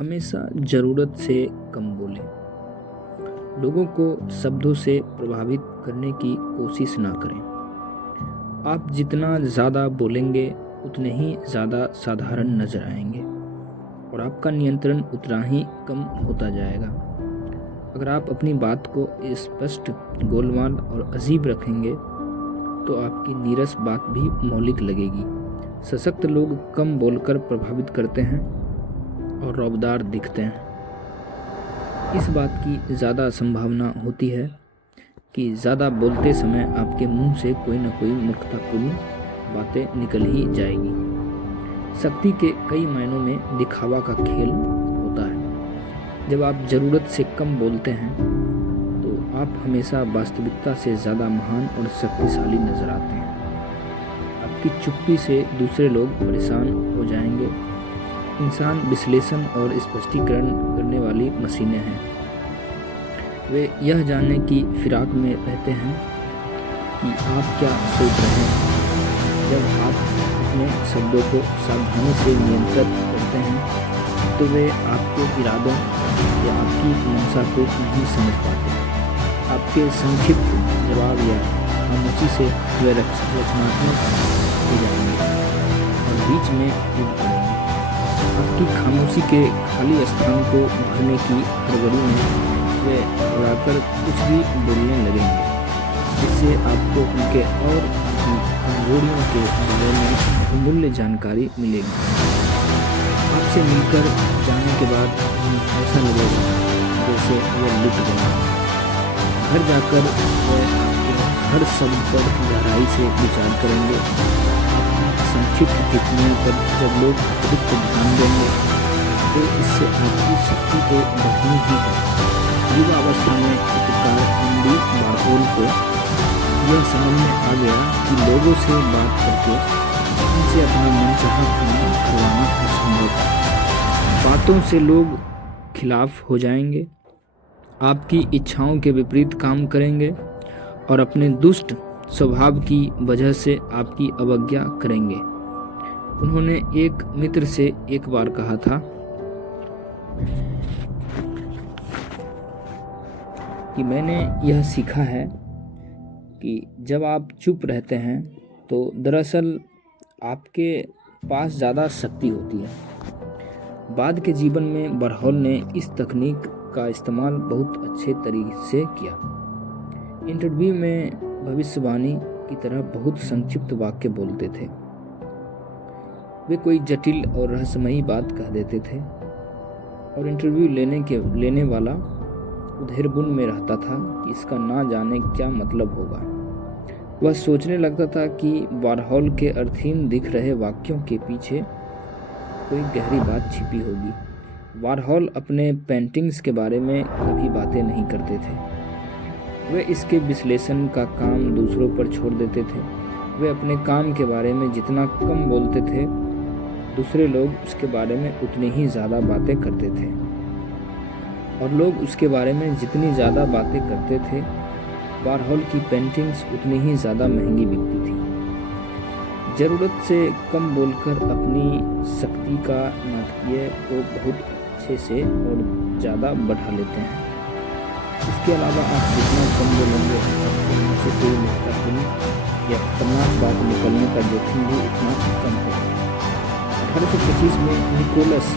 हमेशा ज़रूरत से कम बोलें। लोगों को शब्दों से प्रभावित करने की कोशिश ना करें। आप जितना ज़्यादा बोलेंगे उतने ही ज़्यादा साधारण नज़र आएंगे और आपका नियंत्रण उतना ही कम होता जाएगा। अगर आप अपनी बात को स्पष्ट, गोलमाल और अजीब रखेंगे तो आपकी नीरस बात भी मौलिक लगेगी। सशक्त लोग कम बोलकर प्रभावित करते हैं और रौबदार दिखते हैं। इस बात की ज़्यादा संभावना होती है कि ज़्यादा बोलते समय आपके मुंह से कोई न कोई मूर्खतापूर्ण बातें निकल ही जाएगी। शक्ति के कई मायनों में दिखावा का खेल होता है। जब आप ज़रूरत से कम बोलते हैं तो आप हमेशा वास्तविकता से ज़्यादा महान और शक्तिशाली नजर आते हैं। आपकी चुप्पी से दूसरे लोग परेशान हो जाएंगे। इंसान विश्लेषण और स्पष्टीकरण करने वाली मशीनें हैं। वे यह जानने की फिराक में रहते हैं कि आप क्या सोच रहे हैं। जब आप अपने शब्दों को सावधानी से नियंत्रित करते हैं तो वे आपके इरादों या आपकी मंशा को नहीं समझ पाते। आपके संक्षिप्त जवाब या खामोशी से वे रचनात्मक हो जाएंगे और बीच में कूद पड़ेंगे। आपकी खामोशी के खाली स्थान को भरने की हड़बड़ी में वे घबराकर कुछ भी बोलने लगेंगे, जिससे आपको उनके और कमजोरियों के बारे में बहुमूल्य जानकारी मिलेगी। आपसे मिलकर जाने के बाद उन्हें ऐसा लगेगा जैसे वे लुट गए। घर जाकर वे आपके हर शब्द पर गहराई से विचार करेंगे। संक्षिप्त टिप्पणियों पर जब लोग अतिरिक्त ध्यान देंगे तो इससे आपकी शक्ति तो बढ़नी ही है। युवा अवस्था में चित्रकार एंडी वार्होल को यह समझ में आ गया कि लोगों से बात करके उनसे अपना मनचाहा काम करवाना असंभव है। बातों से लोग खिलाफ हो जाएंगे, आपकी इच्छाओं के विपरीत काम करेंगे और अपने दुष्ट स्वभाव की वजह से आपकी अवज्ञा करेंगे। उन्होंने एक मित्र से एक बार कहा था कि मैंने यह सीखा है कि जब आप चुप रहते हैं तो दरअसल आपके पास ज़्यादा शक्ति होती है। बाद के जीवन में वार्होल ने इस तकनीक का इस्तेमाल बहुत अच्छे तरीके से किया। इंटरव्यू में भविष्यवाणी की तरह बहुत संक्षिप्त वाक्य बोलते थे। वे कोई जटिल और रहस्यमयी बात कह देते थे और इंटरव्यू लेने वाला उधेड़बुन में रहता था कि इसका ना जाने क्या मतलब होगा। वह सोचने लगता था कि वार्होल के अर्थहीन दिख रहे वाक्यों के पीछे कोई गहरी बात छिपी होगी। वार्होल अपने पेंटिंग्स के बारे में कभी बातें नहीं करते थे। वे इसके विश्लेषण का काम दूसरों पर छोड़ देते थे। वे अपने काम के बारे में जितना कम बोलते थे, दूसरे लोग उसके बारे में उतनी ही ज़्यादा बातें करते थे और लोग उसके बारे में जितनी ज़्यादा बातें करते थे, वार्होल की पेंटिंग्स उतनी ही ज़्यादा महंगी बिकती थी। ज़रूरत से कम बोलकर अपनी शक्ति का नाटकीय को बहुत अच्छे से और ज़्यादा बढ़ा लेते हैं। इसके अलावा आप जितना कम बोलेंगे आपके मुंह से कोई महत्वपूर्ण या खतरनाक बात निकलने का जोखिम भी उतना कम होगा। 1825 में निकोलस